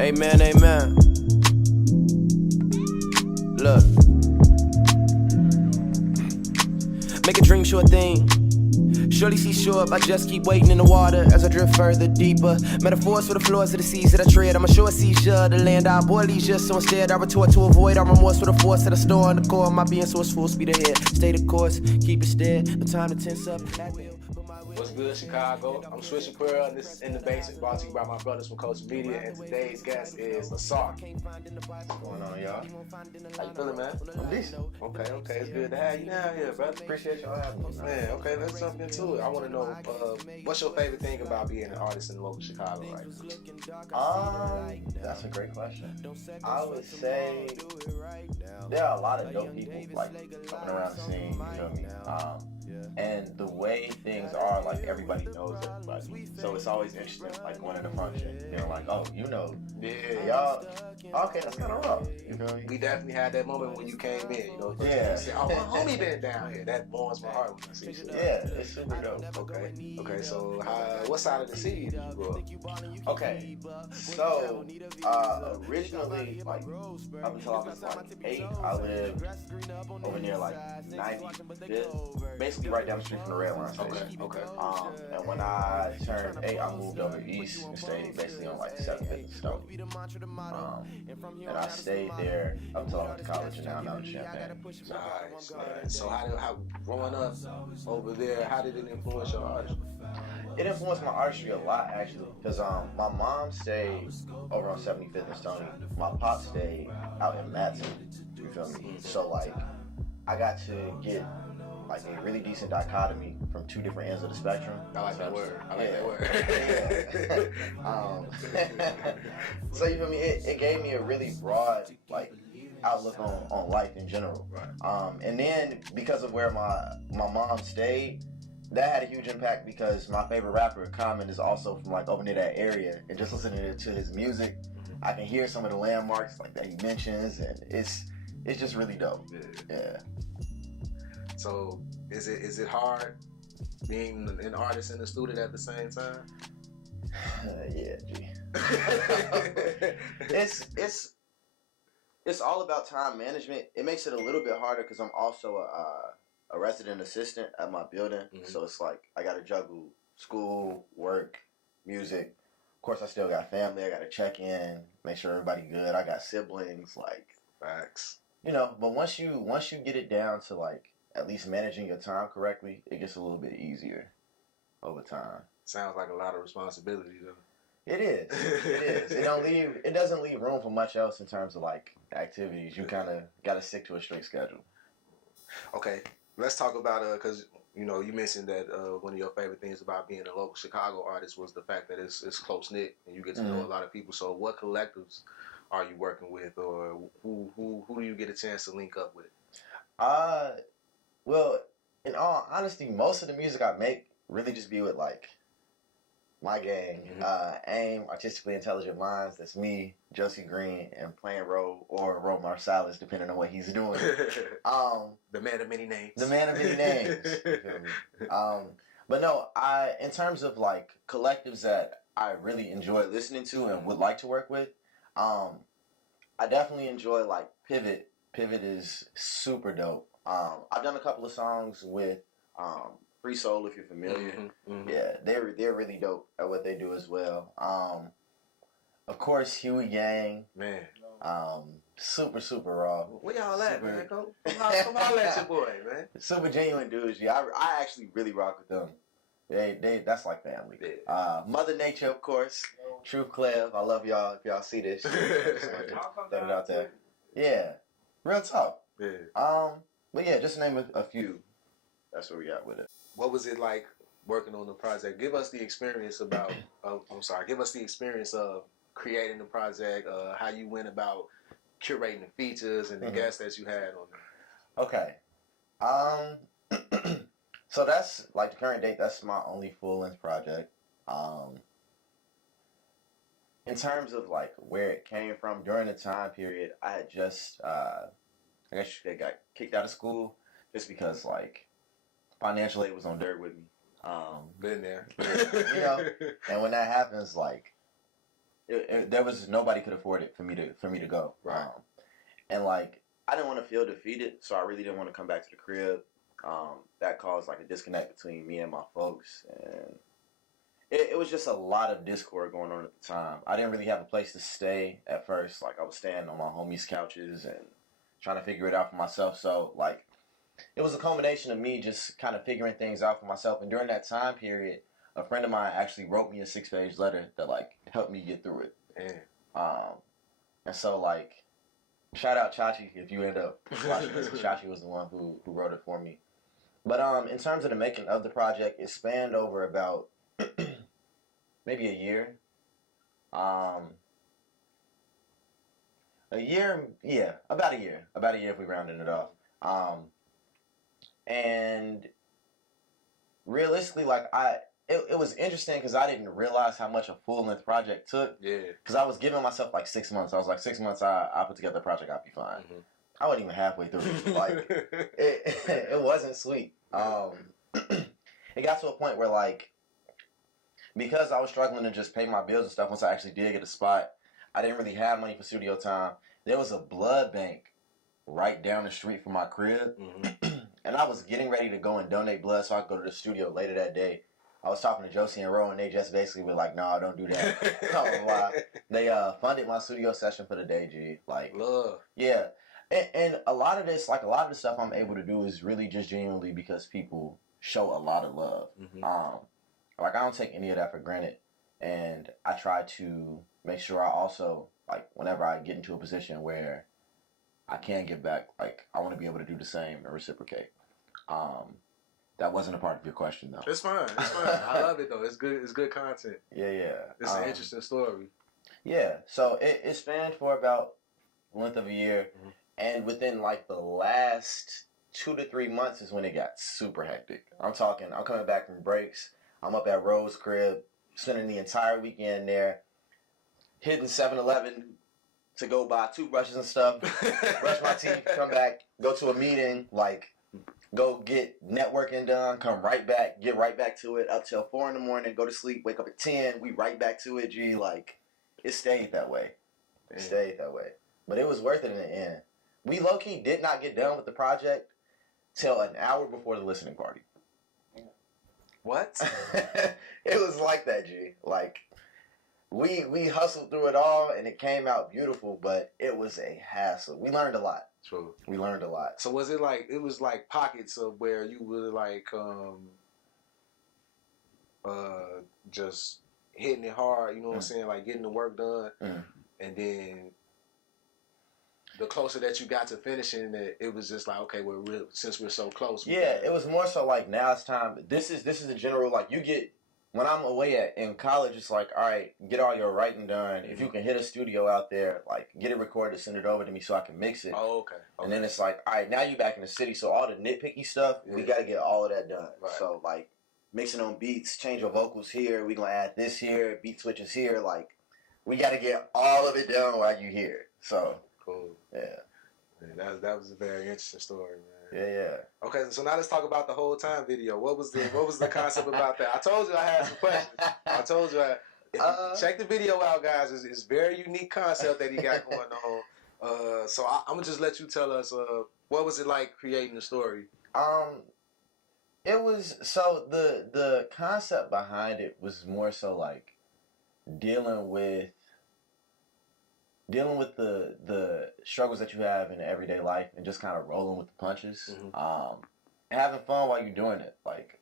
Amen, amen. Look, make a dream sure thing. Surely see short, I just keep waiting in the water as I drift further deeper. Metaphors for the floors of the seas that I tread. I'm a sure seizure, the land I boy leisure. So instead I retort to avoid our remorse for the force that I store on the core of my being, so it's full speed ahead. Stay the course, keep it steady, no time to tense up. What's good, Chicago? I'm Swisher Pearl, and this is In the Basement, brought to you by my brothers from Coach Media, and today's guest is Ausar. What's going on, y'all? How you feeling, man? I'm decent. Okay, it's good to have you down here, brother. Appreciate y'all having me. Man, okay, let's jump into it. I want to know, what's your favorite thing about being an artist in local Chicago right now? That's a great question. I would say there are a lot of dope people like coming around the scene, you feel me? And the way things are, like everybody knows everybody. So it's always interesting, like going in a function, you know, like, oh, you know, y'all, okay, that's kind of rough. You feel me? We definitely had that moment when you came in, you know. Yeah. Say, oh, my homie been down here. That warms my heart when I see shit. Yeah, it's super dope. Okay. So, what side of the city did you grow up? Okay, so originally, like up until I was like 8, I lived over near like 95th, basically right down the street from the rail line station. Okay. And when I turned 8, I moved over east and stayed basically on like 7th and Stony. And I stayed there up until I went to college, and now I'm out in Champaign. Nice. So how growing up over there, how did it influence your artistry? It influenced my artistry a lot, actually, because my mom stayed over on 75th and Stony. My pop stayed out in Matson. You feel me? So like, I got to get like a really decent dichotomy from two different ends of the spectrum. I like that word. So you feel me? It gave me a really broad like outlook on life in general. Right. And then because of where my mom stayed, that had a huge impact because my favorite rapper, Common, is also from like over near that area, and just listening to his music, I can hear some of the landmarks like that he mentions, and it's just really dope. Yeah. So is it hard being an artist and a student at the same time? Yeah, G. It's all about time management. It makes it a little bit harder because I'm also a resident assistant at my building. Mm-hmm. So it's like I got to juggle school, work, music. Of course, I still got family. I got to check in, make sure everybody good. I got siblings, like facts. You know, but once you get it down to like at least managing your time correctly, it gets a little bit easier over time. Sounds like a lot of responsibility, though. It is. It doesn't leave room for much else in terms of like activities. You kind of got to stick to a strict schedule. Okay, let's talk about because you know you mentioned that one of your favorite things about being a local Chicago artist was the fact that it's close knit and you get to know a lot of people. So, what collectives are you working with, or who do you get a chance to link up with? Well, in all honesty, most of the music I make really just be with like my gang, AIM, Artistically Intelligent Minds. That's me, Josie Green, and Plain Ro or Ro Marsalis, depending on what he's doing. The man of many names. The man of many names. You feel me? But no, in terms of like collectives that I really enjoy listening to and would like to work with, I definitely enjoy like Pivot. Pivot is super dope. I've done a couple of songs with Free Soul, if you're familiar. Yeah, they're really dope at what they do as well. Of course, Huey Gang. Man. Super raw. Where y'all at, man? Come holler at your boy, man. Super genuine dudes. Yeah, I actually really rock with them. They that's like family. Yeah. Mother Nature, of course. Truth Clev, I love y'all. If y'all see this, throw it out there. Yeah, real talk. Yeah. But yeah, just to name a few. That's where we at with it. What was it like working on the project? Give us the experience about. Give us the experience of creating the project. How you went about curating the features and the guests that you had on there. Okay. So that's like the current date. That's my only full-length project. In terms of like where it came from during the time period, I had just I guess you could say got kicked out of school just because like financial aid was on dirt with me. Been there. You know, and when that happens, like there was nobody could afford it for me to go. Right. And like I didn't want to feel defeated, so I really didn't want to come back to the crib. That caused like a disconnect between me and my folks, and it was just a lot of discord going on at the time. I didn't really have a place to stay at first. Like I was staying on my homies' couches and trying to figure it out for myself. So like it was a culmination of me just kind of figuring things out for myself. And during that time period, a friend of mine actually wrote me a 6-page letter that like helped me get through it. And so like shout out Chachi if you end up watching this. Chachi was the one who wrote it for me. But in terms of the making of the project, it spanned over about maybe a year. About a year if we rounded it off. And realistically, like it was interesting because I didn't realize how much a full-length project took. Yeah. Because I was giving myself like 6 months. I was like, 6 months, I put together a project, I'll be fine. Mm-hmm. I wasn't even halfway through it. Like, it wasn't sweet. It got to a point where, like, because I was struggling to just pay my bills and stuff, once I actually did get a spot, I didn't really have money for studio time. There was a blood bank right down the street from my crib. Mm-hmm. And I was getting ready to go and donate blood so I could go to the studio later that day. I was talking to Josie and Ro, and they just basically were like, "No, don't do that." I don't know why. They funded my studio session for the day, G. Like, love. Yeah. And a lot of this, like a lot of the stuff I'm able to do is really just genuinely because people show a lot of love. Mm-hmm. Like I don't take any of that for granted, and I try to make sure I also like whenever I get into a position where I can give back, like I want to be able to do the same and reciprocate. That wasn't a part of your question though. It's fine. It's fine. I love it though. It's good. It's good content. Yeah. It's an interesting story. Yeah. So it spanned for about the length of a year. Mm-hmm. And within like the last 2 to 3 months is when it got super hectic. I'm coming back from breaks. I'm up at Ro's crib, spending the entire weekend there, hitting 7-Eleven to go buy toothbrushes and stuff, brush my teeth, come back, go to a meeting, like go get networking done, come right back, get right back to it, up till 4 a.m, go to sleep, wake up at 10, we right back to it, G. Like, it stayed that way. It stayed that way. But it was worth it in the end. We low-key did not get done with the project till an hour before the listening party. What? It was like that, G. Like, we hustled through it all, and it came out beautiful, but it was a hassle. We learned a lot. True. We learned a lot. So was it like, it was like pockets of where you were like, just hitting it hard, you know what I'm saying? Like getting the work done. And then the closer that you got to finishing it, it was just like, okay, since we're so close. Yeah, it was more so like now it's time. This is a general, like you get, when I'm away in college, it's like, all right, get all your writing done. Mm-hmm. If you can hit a studio out there, like get it recorded, send it over to me so I can mix it. Oh, okay. And then it's like, all right, now you back in the city, so all the nitpicky stuff, we got to get all of that done. Right. So like mixing on beats, change your vocals here, we gonna add this here, beat switches here, like we got to get all of it done while you here. So cool. Yeah. Man, that was a very interesting story, man. Yeah. Okay, so now let's talk about the whole time video. What was the concept about that? I told you I had some questions. I told you check the video out, guys. It's a very unique concept that he got going on. So I'm gonna just let you tell us what was it like creating the story. It was so the concept behind it was more so like dealing with the struggles that you have in everyday life and just kind of rolling with the punches. Mm-hmm. And having fun while you're doing it. Like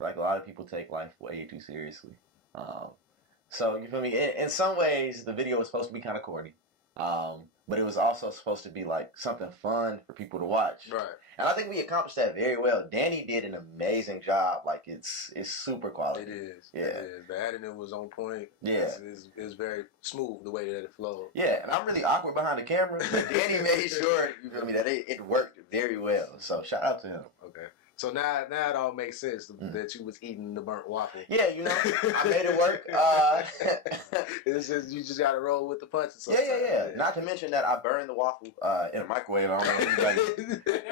a lot of people take life way too seriously. So you feel me? In some ways, the video was supposed to be kind of corny. But it was also supposed to be like something fun for people to watch. Right. And I think we accomplished that very well. Danny did an amazing job. Like it's super quality. It is. Yeah. It is. The editing was on point. Yeah. It's very smooth the way that it flowed. Yeah, and I'm really awkward behind the camera, but Danny made sure, you feel me, that it worked very well. So shout out to him. Okay. So now it all makes sense that you was eating the burnt waffle. Yeah, you know, I made it work. It's just you just gotta roll with the punches. Yeah. Not to mention that I burned the waffle in a microwave. I don't know if anybody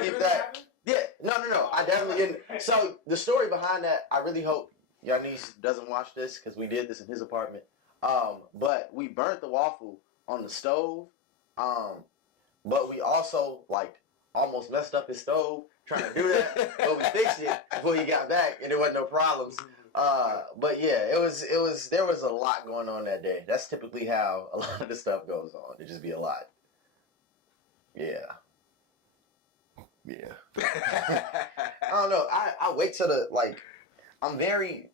if that. Yeah, no. I definitely didn't. So the story behind that, I really hope Yanis doesn't watch this because we did this in his apartment. But we burnt the waffle on the stove. But we also like almost messed up his stove trying to do that, but we fixed it before he got back, and there wasn't no problems. But yeah, there was a lot going on that day. That's typically how a lot of the stuff goes on. It just be a lot. Yeah. I don't know. I wait till I'm very,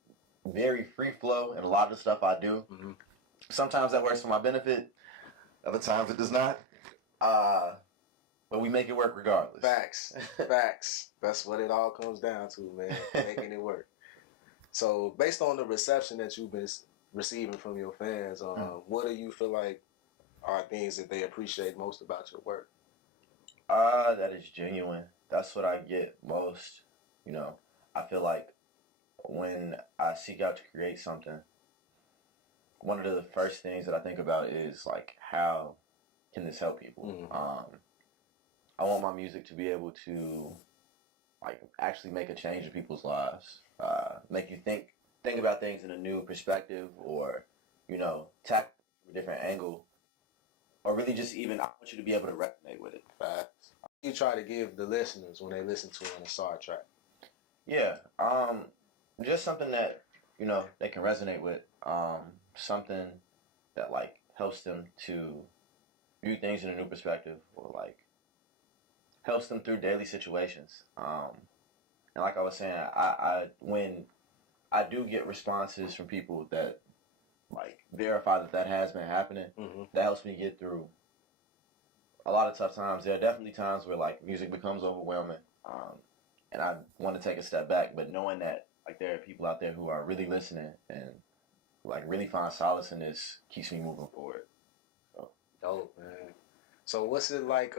very free flow in a lot of the stuff I do. Mm-hmm. Sometimes that works for my benefit. Other times it does not. But we make it work regardless. Facts. That's what it all comes down to, man. Making it work. So, based on the reception that you've been receiving from your fans, what do you feel like are things that they appreciate most about your work? That is genuine. That's what I get most. You know, I feel like when I seek out to create something, one of the first things that I think about is like, how can this help people? Mm-hmm. I want my music to be able to like actually make a change in people's lives, make you think about things in a new perspective, or tackle a different angle, or really just even I want you to be able to resonate with it. Facts. You try to give the listeners when they listen to an Ausar track. Yeah, just something that they can resonate with, something that like helps them to view things in a new perspective, or like helps them through daily situations. And like I was saying, I when I do get responses from people that like verify that has been happening, Mm-hmm. that helps me get through a lot of tough times. There are definitely times where like music becomes overwhelming, and I want to take a step back. But knowing that like there are people out there who are really listening and like really find solace in this keeps me moving forward. So dope, man. So what's it like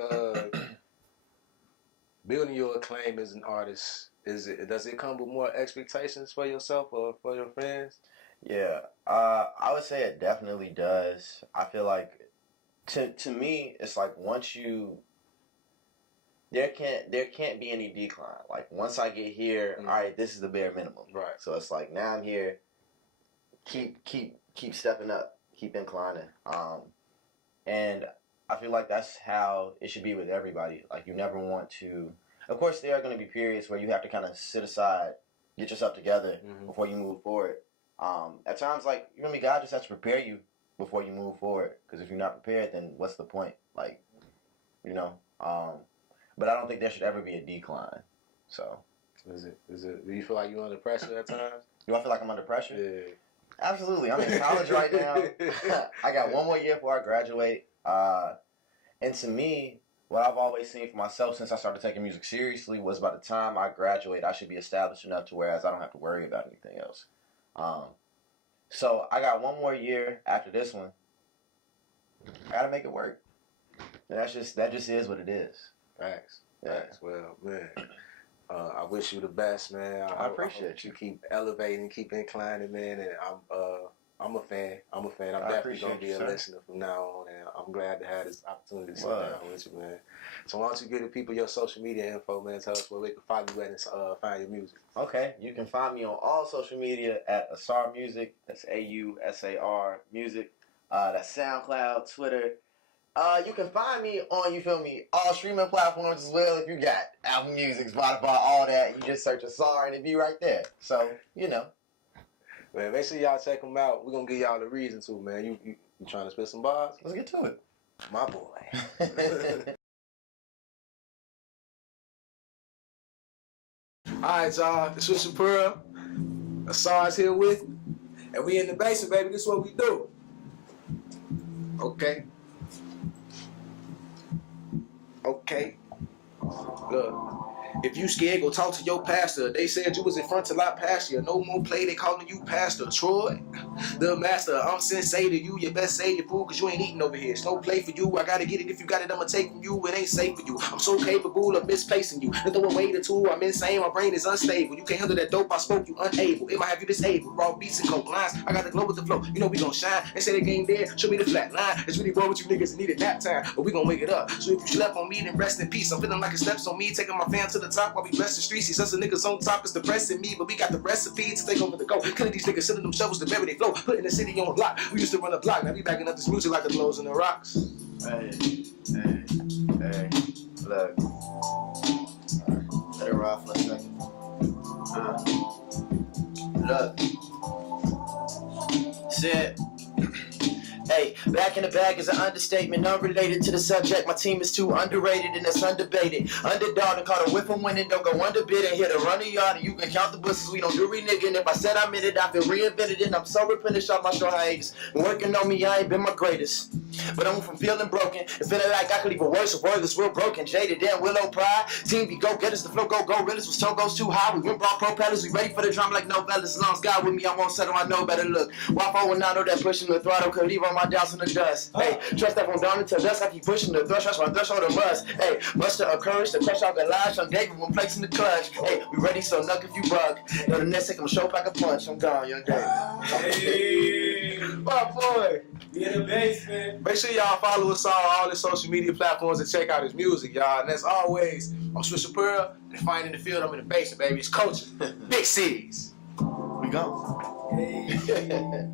building your acclaim as an artist? Does it come with more expectations for yourself or for your fans? Yeah, I would say it definitely does. I feel like to me, it's like once there can't be any decline. Like once I get here, all right, this is the bare minimum. Right. So it's like now I'm here. Keep stepping up, keep inclining. And I feel like that's how it should be with everybody. Like you never want to. Of course, there are going to be periods where you have to kind of sit aside, get yourself together before you move forward. At times, like God just has to prepare you before you move forward. Because if you're not prepared, then what's the point? Like, But I don't think there should ever be a decline. So. Is it? Do you feel like you're under pressure at times? Do I feel like I'm under pressure? Yeah. Absolutely. I'm in college right now. I got one more year before I graduate. And to me, what I've always seen for myself since I started taking music seriously was by the time I graduate, I should be established enough to whereas I don't have to worry about anything else. So I got one more year after this one. I gotta make it work. And that just is what it is. Facts. Yeah. Well, man, I wish you the best, man. I appreciate you. Keep elevating, keep inclining, man. And I'm a fan. I'm definitely gonna be a listener from now on, and I'm glad to have this opportunity to sit down with you, man. So why don't you give the people your social media info, man? Tell us where they can find you at and find your music. Okay, you can find me on all social media at Ausar Music. That's AUSAR Music. That's SoundCloud, Twitter. You can find me on, all streaming platforms as well. If you got Apple Music, Spotify, all that, you just search Ausar and it'd be right there. So, Man, make sure y'all check them out. We're going to give y'all the reason to, man. You trying to spit some bars? Let's get to it. My boy. All right, y'all. It's Swisher Pearl. Ausar's here with me. And we in the basement, baby. This is what we do. Okay. Look. If you scared, go talk to your pastor. They said you was in front till I passed you. No more play, they calling you Pastor Troy. The master, I'm sensei to you. You best say your food, cause you ain't eating over here. It's no play for you. I gotta get it. If you got it, I'ma take from you. It ain't safe for you. I'm so capable of misplacing you. And throw away the tool, I'm insane. My brain is unstable. You can't handle that dope, I spoke you unable. It might have you disabled. Raw beats and coke lines. I got the glow with the flow. You know we gon' shine. They say the game dead. Show me the flat line. It's really bored with you niggas and need a nap time. But we gon' wake it up. So if you slept on me, then rest in peace. I'm feeling like it steps on me. Taking my fam to the top while we bless the streets. These us niggas on top is depressing me. But we got the recipe to take over the go. Killing these niggas, sending them shovels to bury they flow. flow, putting the city on lock. We used to run the block, now we backing up this music like the blows and the rocks. Hey, look. Let it ride for a second. Look. Shit. Hey, back in the bag is an understatement, unrelated to the subject. My team is too underrated and that's undebated. Underdog and caught a whiff from winning, don't go underbid and hit a run the yard and you can count the buses. We don't do reneging. If I said I'm in it, I feel reinvented and I'm so replenished off my short hiatus. Been working on me, I ain't been my greatest. But I'm from feeling broken and feeling like I could even worse. A word that's real broken, jaded, damn willow pride. Team be go getters, the flow go realest. When tone goes too high, we went brought propellers. We ready for the drama like no fellas. As long as God with me, I won't settle. I know better. Look, Waffle and I know that pushing the throttle could leave all my doubts in the dust. Hey, trust that from dawn until dusk. I keep pushing the threshold, my threshold of must. Hey, muster of courage to crush out the lies. I'm David when placing the clutch. Hey, we ready, so knuck if you bug. And the next second, I'm show back a punch. I'm gone, young David. Hey, my boy. Be in the basement. Make sure y'all follow us on all the social media platforms and check out his music, y'all. And as always, I'm Swisher Pearl, and if I ain't in the field, I'm in the basement, baby. It's culture. Big cities. We go. Hey.